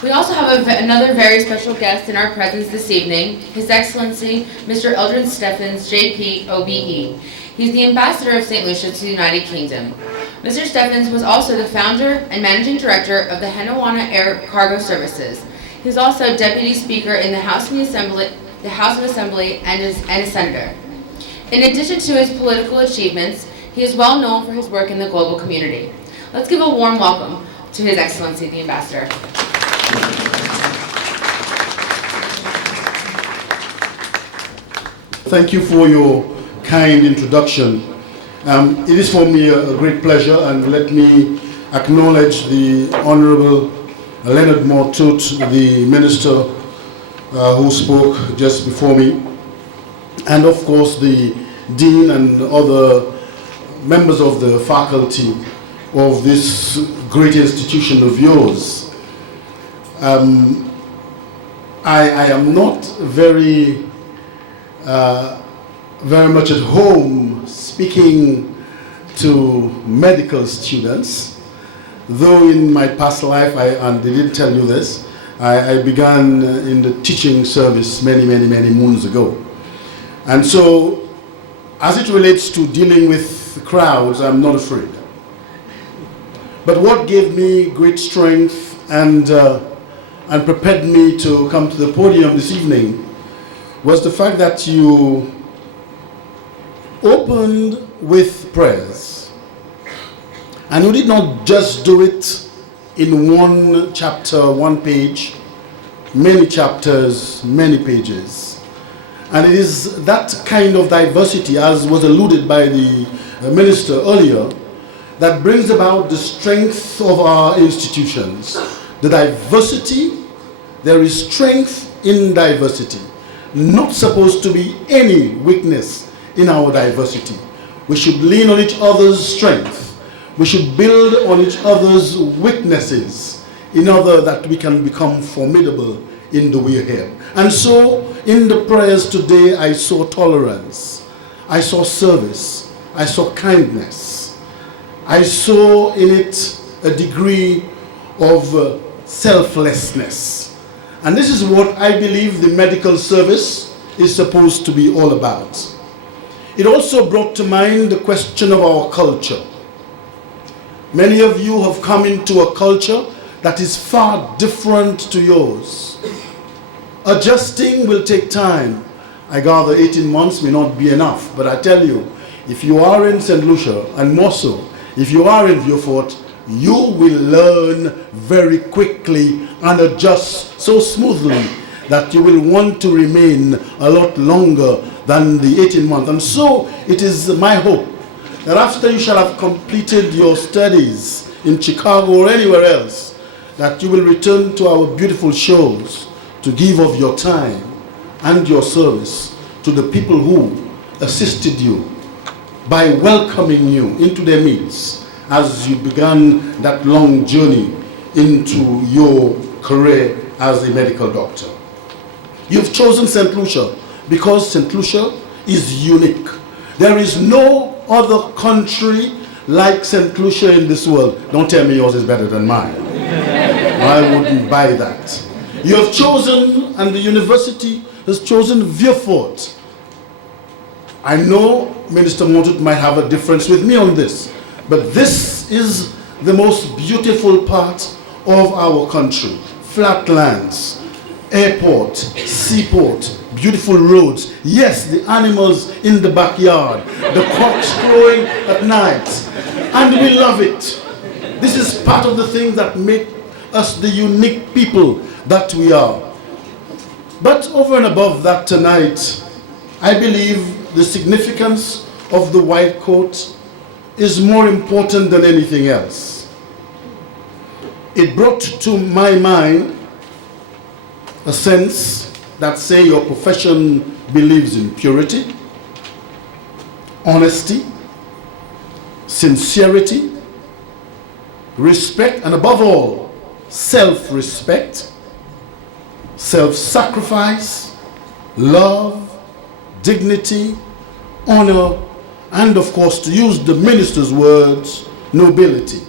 We also have another very special guest in our presence this evening, His Excellency Mr. Eldridge Stephens, JP, OBE. He's the Ambassador of St. Lucia to the United Kingdom. Mr. Stephens was also the founder and managing director of the Henawana Air Cargo Services. He's also Deputy Speaker in the House of Assembly and a Senator. In addition to his political achievements, he is well known for his work in the global community. Let's give a warm welcome to His Excellency the Ambassador. Thank you for your kind introduction. It is for me a great pleasure, and let me acknowledge the Honorable Leonard Montoute, the Minister who spoke just before me, and of course the Dean and other members of the faculty of this great institution of yours. I am not very much at home speaking to medical students, though in my past life, and they didn't tell you this, I began in the teaching service many moons ago. And so, as it relates to dealing with crowds, I'm not afraid. But what gave me great strength and prepared me to come to the podium this evening was the fact that you opened with prayers. And you did not just do it in one chapter, one page, many chapters, many pages. And it is that kind of diversity, as was alluded by the minister earlier, that brings about the strength of our institutions. The diversity, there is strength in diversity. Not supposed to be any weakness in our diversity. We should lean on each other's strength. We should build on each other's weaknesses in order that we can become formidable in the way ahead. And so, in the prayers today, I saw tolerance, I saw service, I saw kindness. I saw in it a degree of selflessness. And this is what I believe the medical service is supposed to be all about. It also brought to mind the question of our culture. Many of you have come into a culture that is far different to yours. Adjusting will take time. I gather 18 months may not be enough, but I tell you, if you are in St. Lucia, and more so, if you are in Vieux-Fort, you will learn very quickly and adjust so smoothly that you will want to remain a lot longer than the 18 months. And so it is my hope that after you shall have completed your studies in Chicago or anywhere else, that you will return to our beautiful shores to give of your time and your service to the people who assisted you by welcoming you into their midst as you began that long journey into your career as a medical doctor. You've chosen St. Lucia because St. Lucia is unique. There is no other country like St. Lucia in this world. Don't tell me yours is better than mine. I wouldn't buy that. You have chosen, and the university has chosen Vieux-Fort. I know Minister Montoute might have a difference with me on this, but this is the most beautiful part of our country. Flatlands, airport, seaport, beautiful roads. Yes, the animals in the backyard, the cocks crowing at night. And we love it. This is part of the things that make us the unique people that we are. But over and above that tonight, I believe the significance of the white coat is more important than anything else. It brought to my mind a sense that say your profession believes in purity, honesty, sincerity, respect, and above all, self-respect, self-sacrifice, love, dignity, honor, and of course, to use the minister's words, nobility.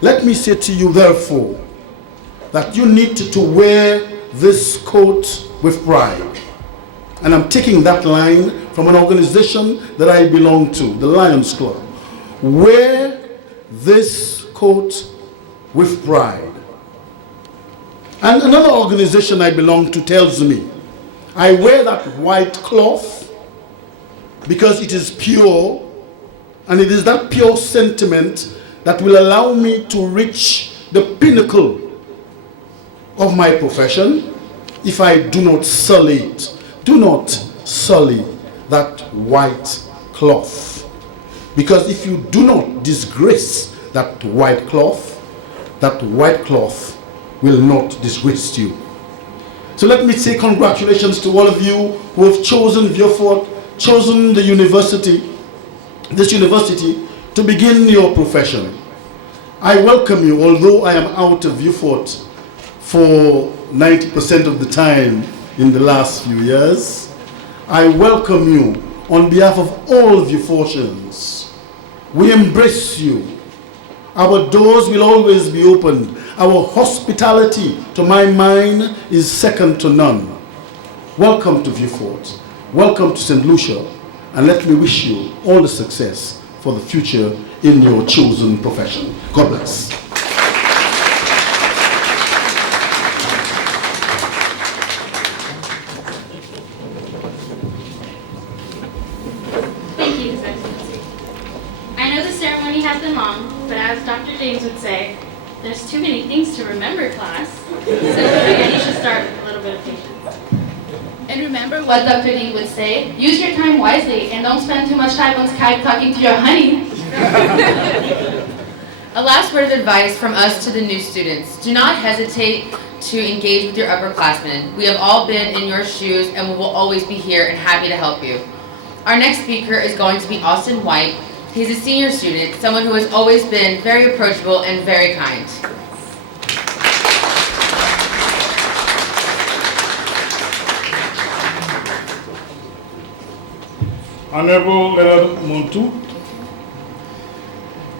Let me say to you, therefore, that you need to wear this coat with pride. And I'm taking that line from an organization that I belong to, the Lions Club. Wear this coat with pride. And another organization I belong to tells me, I wear that white cloth because it is pure, and it is that pure sentiment that will allow me to reach the pinnacle of my profession if I do not sully it. Do not sully that white cloth. Because if you do not disgrace that white cloth will not disgrace you. So let me say congratulations to all of you who have chosen Vieux-Fort, chosen the university, this university, to begin your profession. I welcome you, although I am out of Vieux-Fort for 90% of the time in the last few years. I welcome you on behalf of all Vieux-Fortians. We embrace you. Our doors will always be opened. Our hospitality, to my mind, is second to none. Welcome to Vieux-Fort. Welcome to St. Lucia. And let me wish you all the success for the future in your chosen profession. God bless. Thank you, His Excellency. I know the ceremony has been long, but as Dr. James would say, there's too many things to remember, class. So I figured you should start with a little bit of patience. And remember what Dr. Lee would say, use your time wisely and don't spend too much time on Skype talking to your honey. A last word of advice from us to the new students. Do not hesitate to engage with your upperclassmen. We have all been in your shoes and we will always be here and happy to help you. Our next speaker is going to be Austin White. He's a senior student, someone who has always been very approachable and very kind. Honorable Leonard Montoute,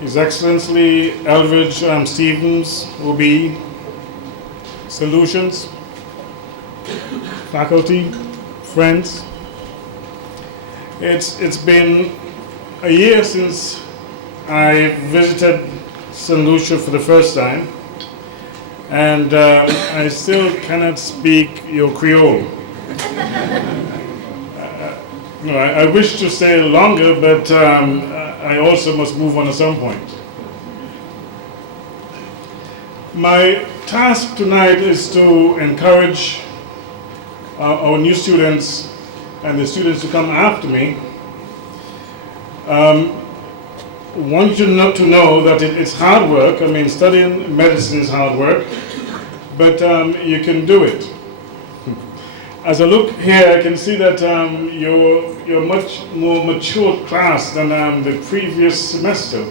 His Excellency Eldridge Stephens, OBE, Solutions, faculty, friends. It's been a year since I visited St. Lucia for the first time, and I still cannot speak your Creole. I wish to stay longer, but I also must move on at some point. My task tonight is to encourage our new students and the students to come after me. Want you to know that it's hard work. I mean, studying medicine is hard work, but you can do it. As I look here, I can see that you're much more mature class than the previous semester.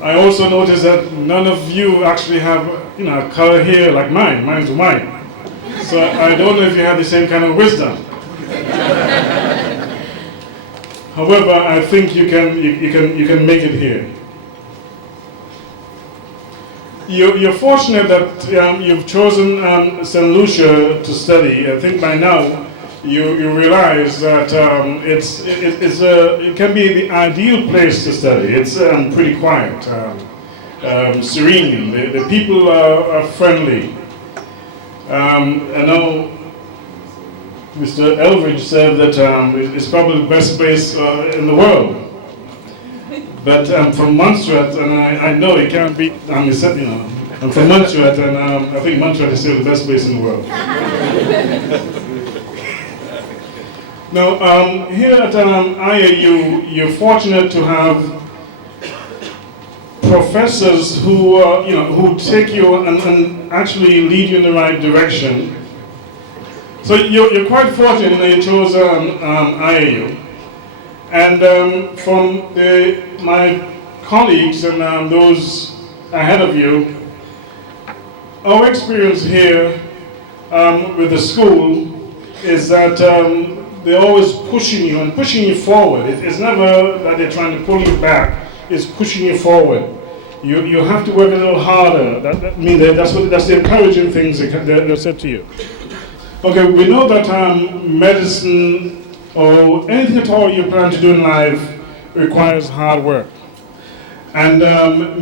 I also noticed that none of you actually have, color hair like mine. Mine's white. So I don't know if you have the same kind of wisdom. However, I think you can make it here. You're fortunate that you've chosen St. Lucia to study. I think by now you realize that it can be the ideal place to study. It's pretty quiet, serene. The people are friendly. I know Mr. Eldridge said that it's probably the best place in the world. But I'm from Montserrat, and I know it can't be. I'm from Montserrat, and I think Montserrat is still the best place in the world. Now, here at IAU, you're fortunate to have professors who who take you and actually lead you in the right direction. So you're quite fortunate that you chose IAU. And from my colleagues and those ahead of you, our experience here with the school is that they're always pushing you and pushing you forward. It's never that they're trying to pull you back, it's pushing you forward. You have to work a little harder. That's the encouraging things they said to you. Okay, we know that medicine or anything at all you plan to do in life requires hard work. And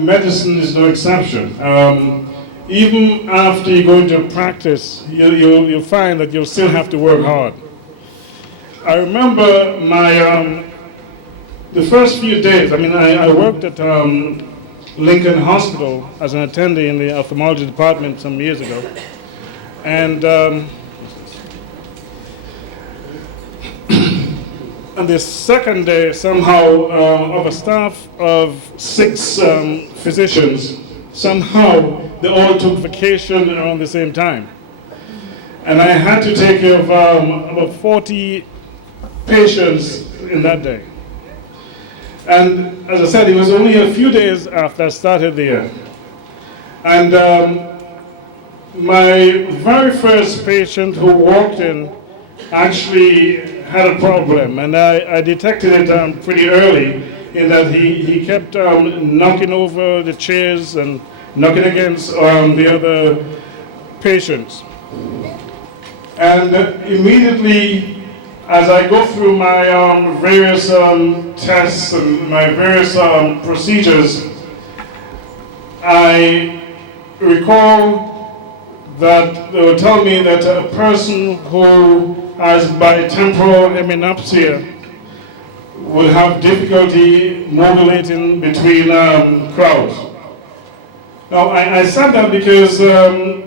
medicine is no exception. Even after you go into practice, you'll find that you'll still have to work hard. I remember the first few days, I worked at Lincoln Hospital as an attendee in the ophthalmology department some years ago. And on the second day, somehow, of a staff of 6 physicians, somehow they all took vacation around the same time. And I had to take care of about 40 patients in that day. And as I said, it was only a few days after I started the year. And my very first patient who walked in actually had a problem, and I detected it pretty early in that he kept knocking over the chairs and knocking against the other patients. And immediately, as I go through my various tests and my various procedures, I recall that they will tell me that a person who has bitemporal hemianopsia will have difficulty modulating between crowds. Now, I said that because though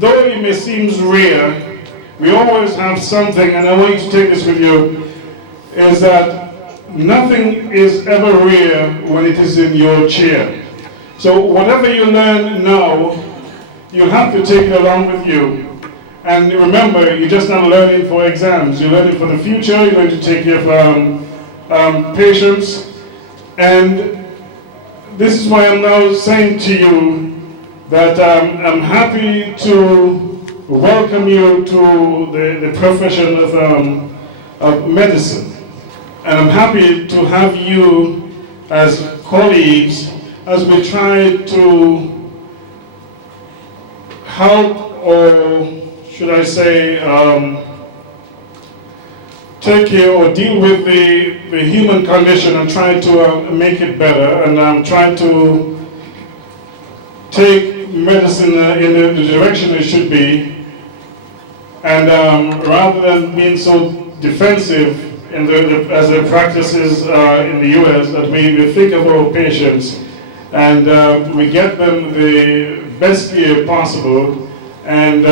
it may seem rare, we always have something, and I want you to take this with you, is that nothing is ever rare when it is in your chair. So whatever you learn now, you have to take it along with you. And remember, you're just not learning for exams. You're learning for the future. You're going to take care of patients. And this is why I'm now saying to you that I'm happy to welcome you to the profession of medicine. And I'm happy to have you as colleagues as we try to help, or should I say, take care or deal with the human condition and try to make it better. And I'm trying to take medicine in the direction it should be. And rather than being so defensive as the practices in the US, that we think of our patients and we get them the best care possible. And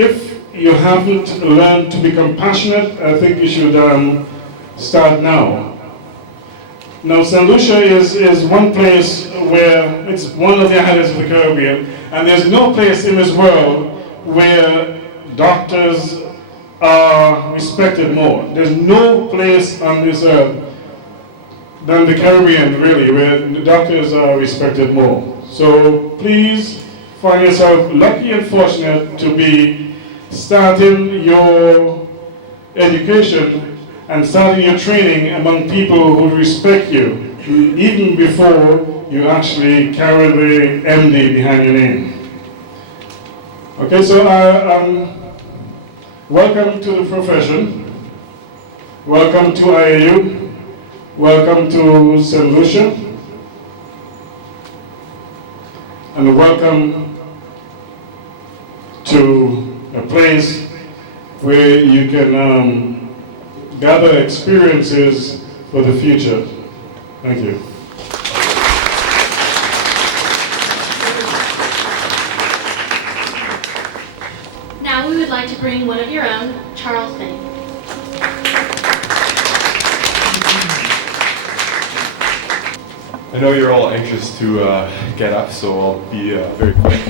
if you haven't learned to be compassionate, I think you should start now. Now, St. Lucia is one place where it's one of the islands of the Caribbean, and there's no place in this world where doctors are respected more. There's no place on this earth than the Caribbean, really, where the doctors are respected more. So please find yourself lucky and fortunate to be starting your education and starting your training among people who respect you, even before you actually carry the MD behind your name. Okay, so welcome to the profession. Welcome to IAU. Welcome to St. Lucia. And welcome to a place where you can gather experiences for the future. Thank you. Now we would like to bring one of your own, Charles Bay. I know you're all anxious to get up, so I'll be very quick.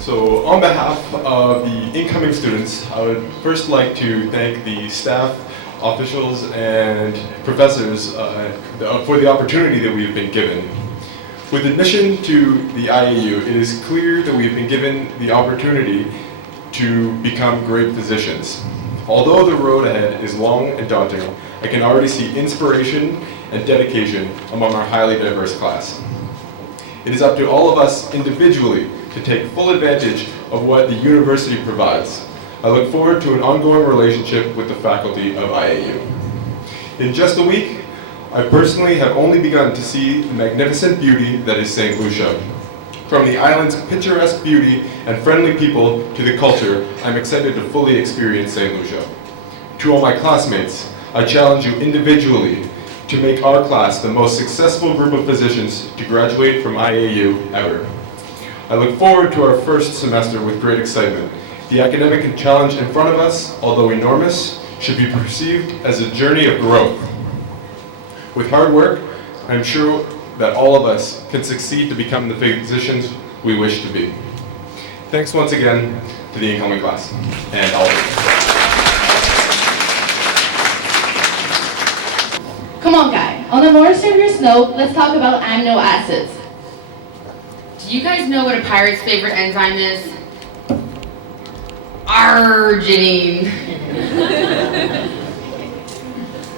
So on behalf of the incoming students, I would first like to thank the staff, officials, and professors for the opportunity that we've been given. With admission to the IAU, it is clear that we've been given the opportunity to become great physicians. Although the road ahead is long and daunting, I can already see inspiration and dedication among our highly diverse class. It is up to all of us individually to take full advantage of what the university provides. I look forward to an ongoing relationship with the faculty of IAU. In just a week, I personally have only begun to see the magnificent beauty that is St. Lucia. From the island's picturesque beauty and friendly people to the culture, I'm excited to fully experience St. Lucia. To all my classmates, I challenge you individually to make our class the most successful group of physicians to graduate from IAU ever. I look forward to our first semester with great excitement. The academic challenge in front of us, although enormous, should be perceived as a journey of growth. With hard work, I'm sure that all of us can succeed to become the physicians we wish to be. Thanks once again to the incoming class and all of you. Come on, guy. On a more serious note, let's talk about amino acids. Do you guys know what a pirate's favorite enzyme is? Arginine.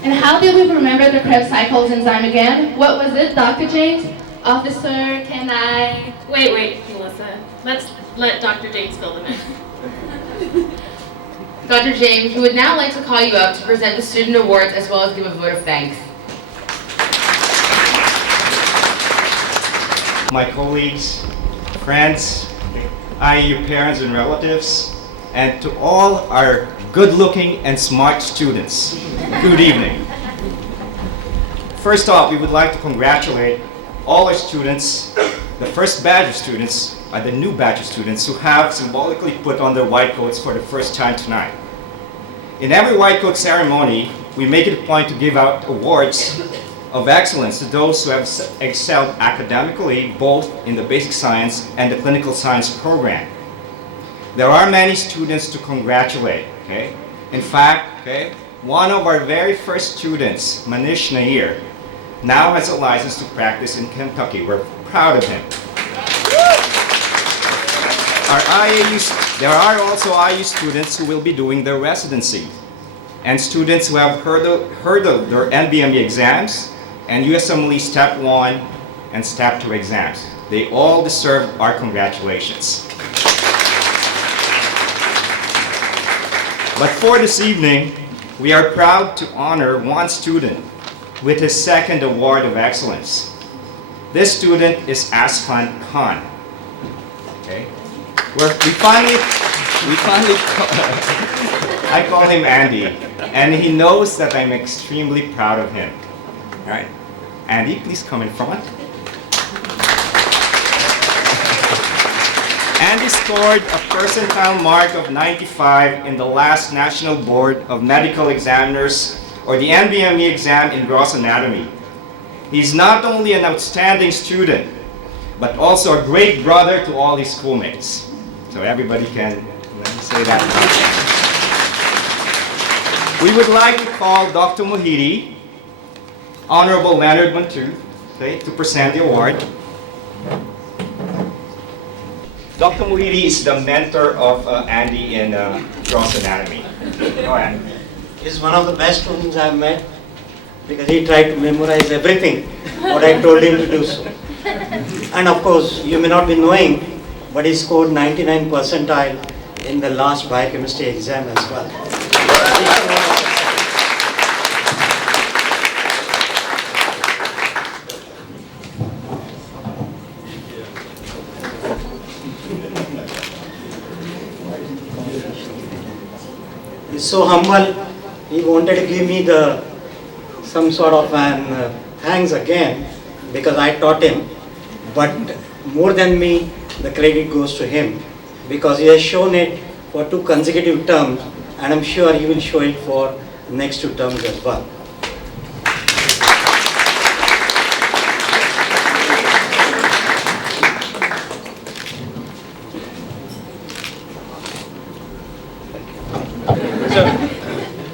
And how did we remember the Krebs cycles enzyme again? What was it, Dr. James? Officer, can I... Wait, Melissa. Let's let Dr. James fill them in. Dr. James, we would now like to call you up to present the student awards as well as give a vote of thanks. My colleagues, friends, IAU parents and relatives, and to all our good-looking and smart students, good evening. First off, we would like to congratulate all our students, the first batch of students, the new batch of students who have symbolically put on their white coats for the first time tonight. In every white coat ceremony, we make it a point to give out awards of excellence to those who have excelled academically, both in the basic science and the clinical science program. There are many students to congratulate, okay? In fact, okay, one of our very first students, Manish Nair, now has a license to practice in Kentucky. We're proud of him. There are also IAU students who will be doing their residency, and students who have hurdled their NBME exams and USMLE Step 1 and Step 2 exams. They all deserve our congratulations. But for this evening, we are proud to honor one student with his second award of excellence. This student is Asfan Khan. Okay? I call him Andy, and he knows that I'm extremely proud of him. All right? Andy, please come in front. Andy scored a percentile mark of 95 in the last National Board of Medical Examiners, or the NBME exam in gross anatomy. He's not only an outstanding student, but also a great brother to all his schoolmates. So everybody can say that. We would like to call Dr. Mohidi, Honorable Leonard Montoute, okay, to present the award. Dr. Mohidi is the mentor of Andy in gross anatomy. Go ahead. He's one of the best students I've met because he tried to memorize everything what I told him to do so. And of course, you may not be knowing, but he scored 99 percentile in the last biochemistry exam as well. He's so humble, he wanted to give me some sort of an thanks again because I taught him, but more than me, the credit goes to him because he has shown it for 2 consecutive terms, and I'm sure he will show it for the next 2 terms as well.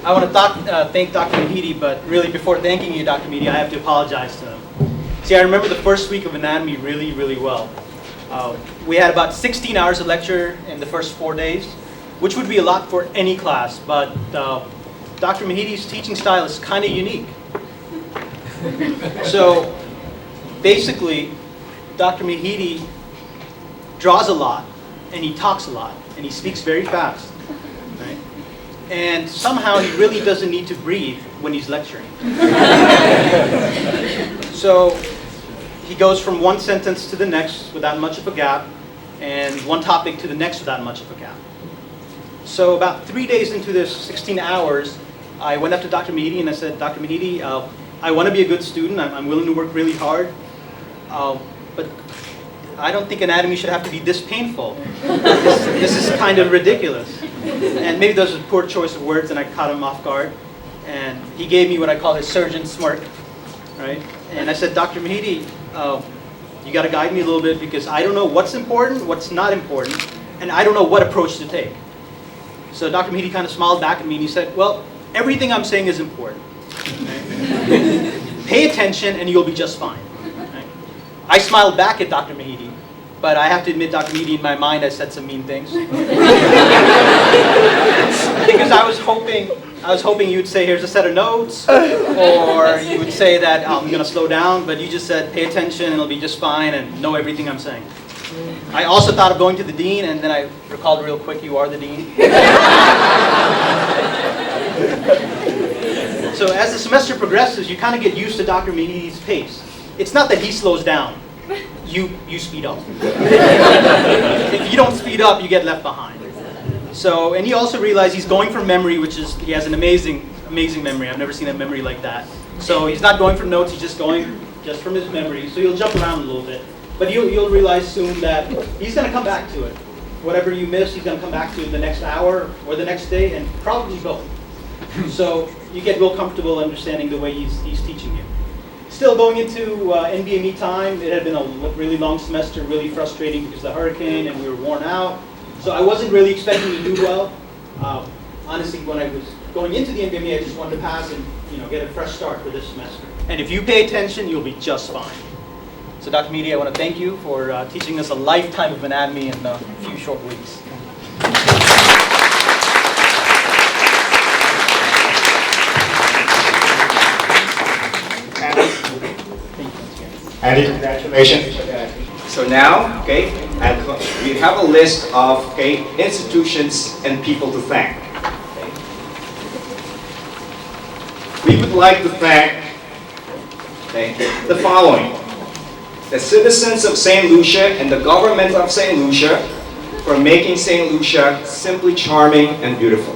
I want to thank Dr. Mohidi, but really before thanking you, Dr. Mohidi, I have to apologize to him. See, I remember the first week of anatomy really, really well. We had about 16 hours of lecture in the first 4 days, which would be a lot for any class, but Dr. Mohidi's teaching style is kind of unique. So basically, Dr. Mahidi draws a lot, and he talks a lot, and he speaks very fast. Right? And somehow he really doesn't need to breathe when he's lecturing. So he goes from one sentence to the next without much of a gap, and one topic to the next without much of a gap. So about 3 days into this 16 hours, I went up to Dr. Mahidi and I said, Dr. Mahidi, I want to be a good student. I'm willing to work really hard. But I don't think anatomy should have to be this painful. This is kind of ridiculous. And maybe those are a poor choice of words, and I caught him off guard. And he gave me what I call his surgeon smirk, right? And I said, Dr. Mahidi, you got to guide me a little bit because I don't know what's important, what's not important, and I don't know what approach to take. So Dr. Mahidi kind of smiled back at me and he said, well, everything I'm saying is important. Pay attention and you'll be just fine. Right? I smiled back at Dr. Mahidi, but I have to admit, Dr. Mahidi, in my mind, I said some mean things. Because I was hoping you'd say, here's a set of notes, or you would say that I'm going to slow down, but you just said, pay attention and it'll be just fine and know everything I'm saying. I also thought of going to the dean, and then I recalled real quick, you are the dean. So as the semester progresses, you kind of get used to Dr. Mahidi's pace. It's not that he slows down, you speed up. If you don't speed up, you get left behind. So, and he also realized he's going from memory, which is, he has an amazing memory. I've never seen a memory like that. So he's not going from notes, he's just going just from his memory. So he'll jump around a little bit. But you'll realize soon that he's going to come back to it. Whatever you miss, he's going to come back to it the next hour or the next day, and probably both. So you get real comfortable understanding the way he's teaching you. Still going into NBME time, it had been a really long semester, really frustrating because of the hurricane, and we were worn out. So I wasn't really expecting to do well. Honestly, when I was going into the NBME, I just wanted to pass and get a fresh start for this semester. And if you pay attention, you'll be just fine. So Dr. Mahidi, I want to thank you for teaching us a lifetime of anatomy in a few short weeks. Andy, congratulations. So now, okay, we have a list of institutions and people to thank. We would like to thank the following. The citizens of St. Lucia and the government of St. Lucia for making St. Lucia simply charming and beautiful.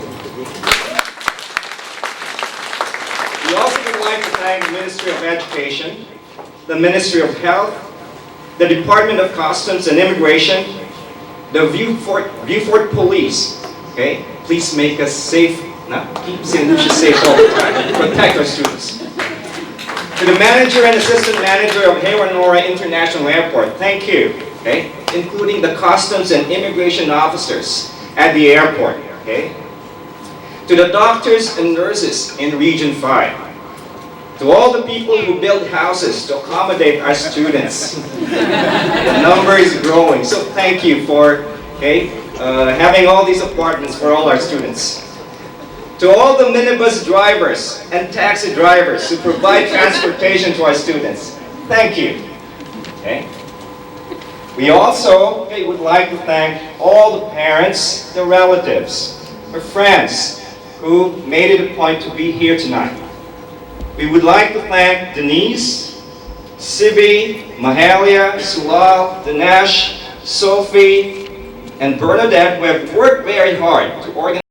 We also would like to thank the Ministry of Education, the Ministry of Health, the Department of Customs and Immigration, the Vieux-Fort Police. Okay, please make us safe. Keep St. Lucia safe all the time. Protect our students. To the manager and assistant manager of Hewanora International Airport, thank you. Okay, including the customs and immigration officers at the airport. Okay. To the doctors and nurses in Region 5. To all the people who build houses to accommodate our students. The number is growing, so thank you for having all these apartments for all our students. To all the minibus drivers and taxi drivers who provide transportation to our students, thank you. Okay. We also would like to thank all the parents, the relatives, our friends who made it a point to be here tonight. We would like to thank Denise, Sibi, Mahalia, Sulal, Dinesh, Sophie, and Bernadette, who have worked very hard to organize